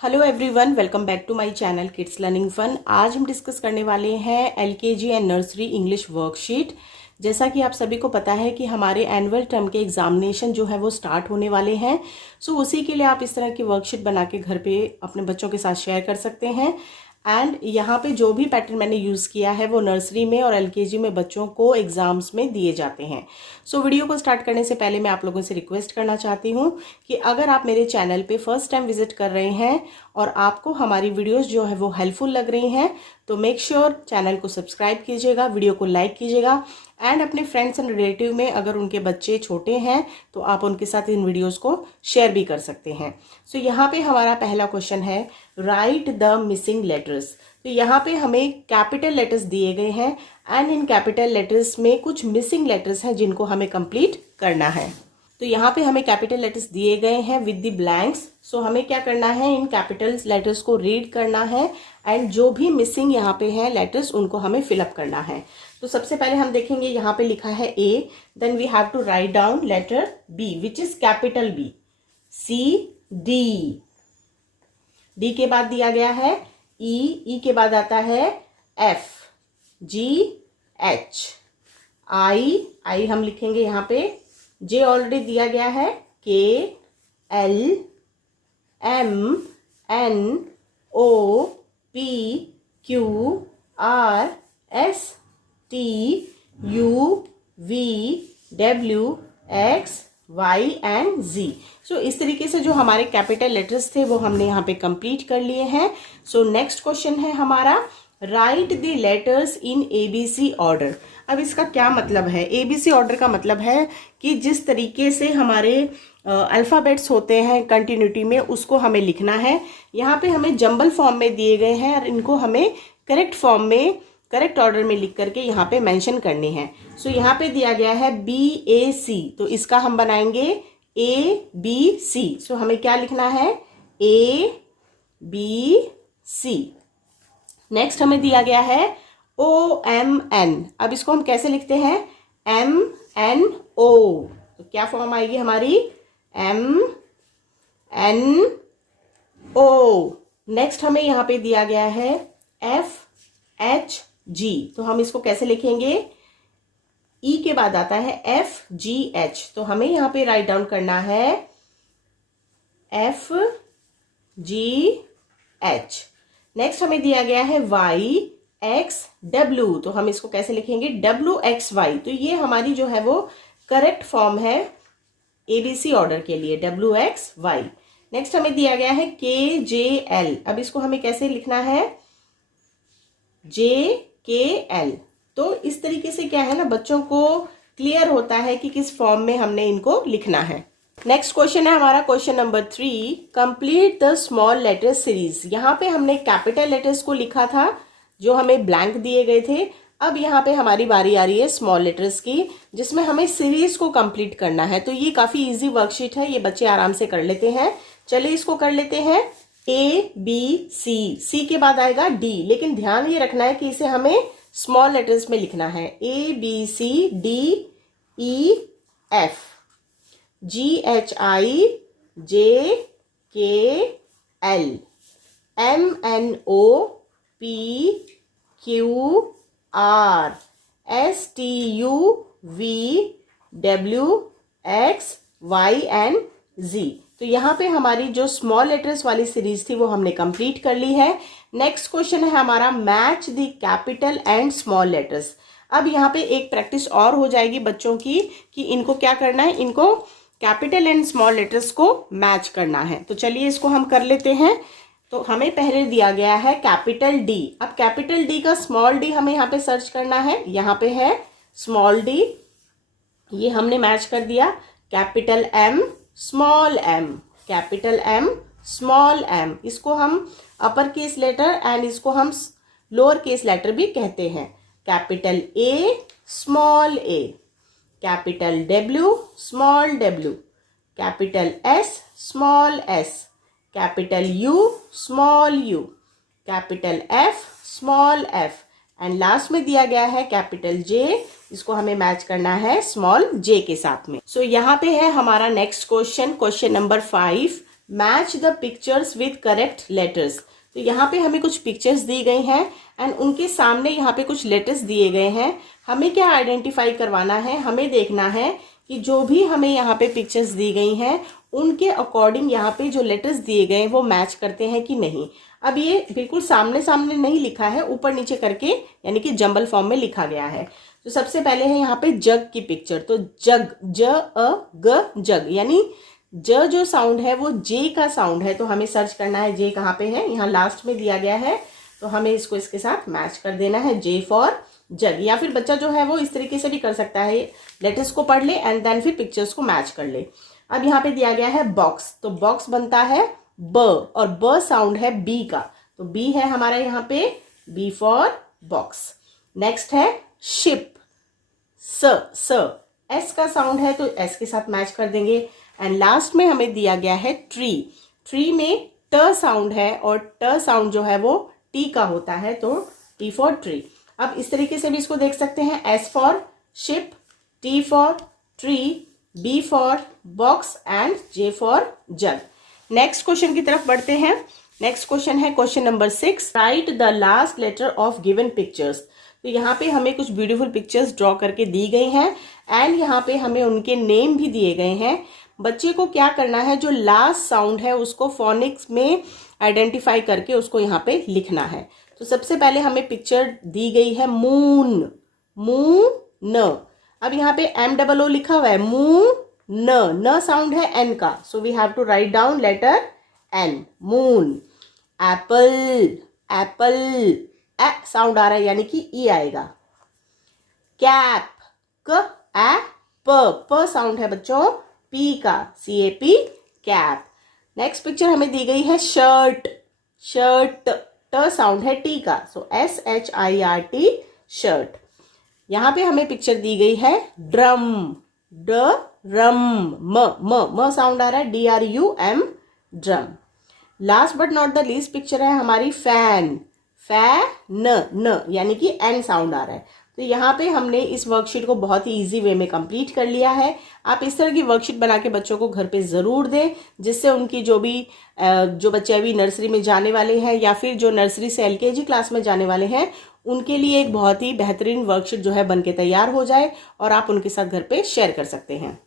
Hello everyone, welcome back to my channel kids learning fun. आज हम discuss करने वाले हैं LKG and nursery English worksheet. जैसा कि आप सभी को पता है कि हमारे एनुअल टर्म के एग्जामिनेशन जो है वो स्टार्ट होने वाले हैं। सो उसी के लिए आप इस तरह की वर्कशीट बना के घर पे अपने बच्चों के साथ शेयर कर सकते हैं। एंड यहाँ पे जो भी पैटर्न मैंने यूज़ किया है वो नर्सरी में और एलकेजी में बच्चों को एग्जाम्स में दिए जाते हैं। सो वीडियो को स्टार्ट करने से पहले मैं आप लोगों से रिक्वेस्ट करना चाहती हूँ कि अगर आप मेरे चैनल पे फर्स्ट टाइम विजिट कर रहे हैं और आपको हमारी वीडियोस जो है वो हेल्पफुल लग रही हैं तो मेक श्योर चैनल को सब्सक्राइब कीजिएगा, वीडियो को लाइक कीजिएगा एंड अपने फ्रेंड्स एंड रिलेटिव में अगर उनके बच्चे छोटे हैं तो आप उनके साथ इन वीडियोस को शेयर भी कर सकते हैं। सो यहाँ पे हमारा पहला क्वेश्चन है, राइट द मिसिंग लेटर्स। तो यहाँ पे हमें कैपिटल लेटर्स दिए गए हैं एंड इन कैपिटल लेटर्स में कुछ मिसिंग लेटर्स हैं जिनको हमें कंप्लीट करना है। तो यहाँ पे हमें कैपिटल लेटर्स दिए गए हैं विद द ब्लैंक्स। सो हमें क्या करना है, इन कैपिटल लेटर्स को रीड करना है एंड जो भी मिसिंग यहाँ पे हैं लेटर्स उनको हमें फिलअप करना है। तो सबसे पहले हम देखेंगे यहाँ पे लिखा है A, then we have to write down letter B which is capital B. C D, D के बाद दिया गया है ई, ई के बाद आता है एफ, जी एच, आई, आई हम लिखेंगे यहाँ पे, जे ऑलरेडी दिया गया है, K L M N O P Q R S T U V W X Y and Z. So इस तरीके से जो हमारे कैपिटल लेटर्स थे वो हमने यहाँ पे कंप्लीट कर लिए हैं। सो नेक्स्ट क्वेश्चन है हमारा, write the letters in ABC order. अब इसका क्या मतलब है? एबीसी ऑर्डर का मतलब है कि जिस तरीके से हमारे अल्फ़ाबेट्स होते हैं कंटिन्यूटी में उसको हमें लिखना है। यहाँ पे हमें जंबल फॉर्म में दिए गए हैं और इनको हमें करेक्ट फॉर्म में, करेक्ट ऑर्डर में लिख करके यहाँ पे मेंशन करने हैं। सो यहाँ पे दिया गया है बी ए सी, तो इसका हम बनाएंगे ए बी सी। सो हमें क्या लिखना है, ए बी सी। नेक्स्ट हमें दिया गया है ओ एम एन। अब इसको हम कैसे लिखते हैं, एम एन ओ, तो क्या फॉर्म आएगी हमारी, एम एन ओ। नेक्स्ट हमें यहाँ पे दिया गया है एफ एच जी, तो हम इसको कैसे लिखेंगे, ई के बाद आता है एफ जी एच, तो हमें यहाँ पे राइट डाउन करना है एफ जी एच। नेक्स्ट हमें दिया गया है वाई एक्स डब्ल्यू, तो हम इसको कैसे लिखेंगे, डब्ल्यू एक्स वाई। तो ये हमारी जो है वो करेक्ट फॉर्म है एबीसी ऑर्डर के लिए, डब्ल्यू एक्स वाई। नेक्स्ट हमें दिया गया है के जे एल, अब इसको हमें कैसे लिखना है, जे के एल। तो इस तरीके से क्या है ना, बच्चों को क्लियर होता है कि किस फॉर्म में हमने इनको लिखना है। नेक्स्ट क्वेश्चन है हमारा question number 3, complete the small letter series. यहाँ पे हमने कैपिटल लेटर्स को लिखा था जो हमें ब्लैंक दिए गए थे। अब यहाँ पे हमारी बारी आ रही है स्मॉल लेटर्स की जिसमें हमें सीरीज को कंप्लीट करना है। तो ये काफी इजी वर्कशीट है, ये बच्चे आराम से कर लेते हैं। चलिए इसको कर लेते हैं। ए बी सी, सी के बाद आएगा डी, लेकिन ध्यान ये रखना है कि इसे हमें स्मॉल लेटर्स में लिखना है। A B C D E F, G H I J K L M N O P Q R S T U V W X Y and Z. तो यहाँ पे हमारी जो स्मॉल लेटर्स वाली series थी वो हमने कंप्लीट कर ली है। नेक्स्ट क्वेश्चन है हमारा, match the capital and small letters. अब यहाँ पे एक प्रैक्टिस और हो जाएगी बच्चों की कि इनको क्या करना है, इनको कैपिटल एंड स्मॉल लेटर्स को मैच करना है। तो चलिए इसको हम कर लेते हैं। तो हमें पहले दिया गया है कैपिटल डी। अब कैपिटल डी का स्मॉल डी हमें यहाँ पे सर्च करना है, यहाँ पे है स्मॉल डी, ये हमने मैच कर दिया। Capital M small M, capital M small M, इसको हम अपर केस लेटर एंड इसको हम लोअर केस लेटर भी कहते हैं। Capital A small A, capital W small W, capital S small S, capital you small you, capital F small F and last में दिया गया है कैपिटल जे, इसको हमें मैच करना है स्मॉल जे के साथ में। सो यहाँ पे है हमारा next question, question number 5, match the pictures with correct letters. तो यहाँ पे हमें कुछ पिक्चर्स दी गई हैं एंड उनके सामने यहाँ पे कुछ लेटर्स दिए गए हैं। हमें क्या आइडेंटिफाई करवाना है, हमें देखना है कि जो भी हमें यहाँ पे पिक्चर्स दी गई हैं उनके अकॉर्डिंग यहाँ पे जो लेटर्स दिए गए हैं वो मैच करते हैं कि नहीं। अब ये बिल्कुल सामने सामने नहीं लिखा है, ऊपर नीचे करके यानी कि जंबल फॉर्म में लिखा गया है। तो सबसे पहले है यहाँ पे जग की पिक्चर। तो जग, ज अ ग जग, यानी ज जो साउंड है वो जे का साउंड है। तो हमें सर्च करना है जे कहाँ पे है, यहाँ लास्ट में दिया गया है। तो हमें इसको इसके साथ मैच कर देना है, जे फॉर जग। या फिर बच्चा जो है वो इस तरीके से भी कर सकता है, लेटर्स को पढ़ ले एंड देन फिर पिक्चर्स को मैच कर ले। अब यहाँ पे दिया गया है बॉक्स। तो बॉक्स बनता है ब और ब साउंड है बी का। तो बी है हमारा यहाँ पे, बी फॉर बॉक्स। नेक्स्ट है शिप, स एस का साउंड है तो एस के साथ मैच कर देंगे। एंड लास्ट में हमें दिया गया है ट्री। ट्री में ट साउंड है और ट साउंड जो है वो टी का होता है, तो टी फॉर ट्री। अब इस तरीके से भी इसको देख सकते हैं, S for ship, T for tree, B for box and J for jug. Next question की तरफ बढ़ते हैं। नेक्स्ट क्वेश्चन है question number 6, write the last letter of given pictures. तो यहाँ पे हमें कुछ ब्यूटीफुल पिक्चर्स ड्रॉ करके दी गई हैं एंड यहाँ पे हमें उनके नेम भी दिए गए हैं। बच्चे को क्या करना है, जो लास्ट साउंड है उसको फोनिक्स में आइडेंटिफाई करके उसको यहाँ पे लिखना है। तो सबसे पहले हमें पिक्चर दी गई है मून, मून। अब यहाँ पे MOO लिखा हुआ है, मून, न साउंड है एन का, so we have to write down letter N, moon. Apple, apple, A sound आ रहा है यानी कि ई आएगा। कैप, क ए प साउंड है बच्चों पी का, CAP, कैप। नेक्स्ट पिक्चर हमें दी गई है शर्ट, शर्ट, ट साउंड है टी का, सो SHIRT, शर्ट। यहाँ पे हमें पिक्चर दी गई है ड्रम, ड्रम, म साउंड आ रहा है, DRUM, drum. Last but not the least picture है हमारी फैन, न यानी कि एन साउंड आ रहा है। तो यहाँ पे हमने इस वर्कशीट को बहुत ही इजी वे में कंप्लीट कर लिया है। आप इस तरह की वर्कशीट बना के बच्चों को घर पे ज़रूर दें, जिससे उनकी जो बच्चे अभी नर्सरी में जाने वाले हैं या फिर जो नर्सरी से LKG क्लास में जाने वाले हैं, उनके लिए एक बहुत ही बेहतरीन वर्कशीट जो है बन के तैयार हो जाए और आप उनके साथ घर पे शेयर कर सकते हैं।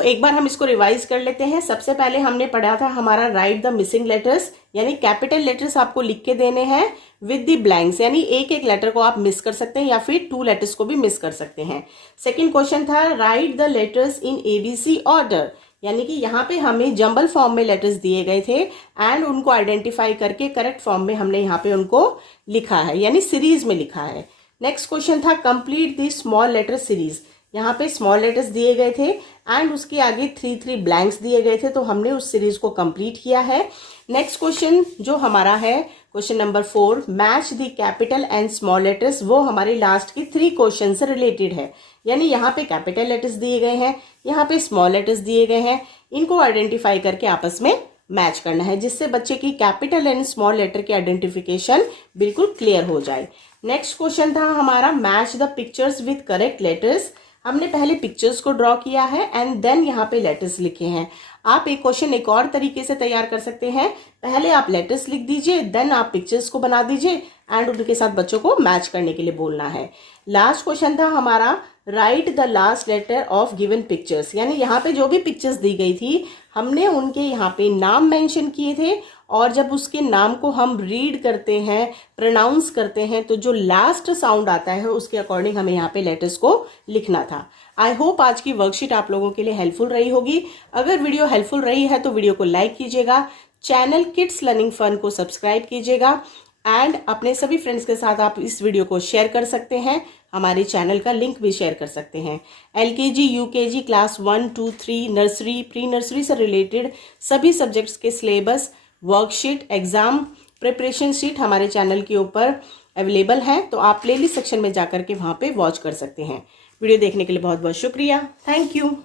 एक बार हम इसको रिवाइज कर लेते हैं। सबसे पहले हमने पढ़ा था हमारा राइट द मिसिंग लेटर्स, यानी कैपिटल लेटर्स आपको लिख के देने हैं विद द ब्लैंक्स, यानी एक एक लेटर को आप मिस कर सकते हैं या फिर 2 लेटर्स को भी मिस कर सकते हैं। सेकंड क्वेश्चन था right the letters in ABC order, यानी कि यहाँ पे हमें जंबल फॉर्म में लेटर्स दिए गए थे एंड उनको आइडेंटिफाई करके करेक्ट फॉर्म में हमने यहाँ पे उनको लिखा है, यानी सीरीज में लिखा है। नेक्स्ट क्वेश्चन था complete the small letter series. यहाँ पे स्मॉल लेटर्स दिए गए थे एंड उसके आगे 3 ब्लैंक्स दिए गए थे, तो हमने उस सीरीज को कंप्लीट किया है। नेक्स्ट क्वेश्चन जो हमारा है question number 4, match the capital and small letters, वो हमारे लास्ट की 3 क्वेश्चन से रिलेटेड है। यानी यहाँ पे कैपिटल लेटर्स दिए गए हैं, यहाँ पे स्मॉल लेटर्स दिए गए हैं, इनको आइडेंटिफाई करके आपस में मैच करना है, जिससे बच्चे की कैपिटल एंड स्मॉल लेटर की आइडेंटिफिकेशन बिल्कुल क्लियर हो जाए। नेक्स्ट क्वेश्चन था हमारा match the pictures with correct letters. हमने पहले पिक्चर्स को ड्रॉ किया है एंड देन यहाँ पे लेटर्स लिखे हैं। आप एक क्वेश्चन एक और तरीके से तैयार कर सकते हैं, पहले आप लेटर्स लिख दीजिए, देन आप पिक्चर्स को बना दीजिए एंड उनके साथ बच्चों को मैच करने के लिए बोलना है। लास्ट क्वेश्चन था हमारा write the last letter of given pictures, यानी यहाँ पे जो भी पिक्चर्स दी गई थी हमने उनके यहाँ पे नाम मेंशन किए थे और जब उसके नाम को हम रीड करते हैं, प्रोनाउंस करते हैं, तो जो लास्ट साउंड आता है उसके अकॉर्डिंग हमें यहाँ पे लेटर्स को लिखना था। आई होप आज की वर्कशीट आप लोगों के लिए हेल्पफुल रही होगी। अगर वीडियो हेल्पफुल रही है तो वीडियो को लाइक कीजिएगा, चैनल किड्स लर्निंग फन को सब्सक्राइब कीजिएगा एंड अपने सभी फ्रेंड्स के साथ आप इस वीडियो को शेयर कर सकते हैं। हमारे चैनल का लिंक भी शेयर कर सकते हैं। LKG, UKG, class 1, 2, 3, nursery, pre nursery से रिलेटेड सभी सब्जेक्ट्स के syllabus, worksheet, exam preparation sheet हमारे चैनल के ऊपर अवेलेबल हैं, तो आप प्लेलिस्ट सेक्शन में जाकर के वहाँ पे वॉच कर सकते हैं। वीडियो देखने के लिए बहुत बहुत शुक्रिया। Thank you.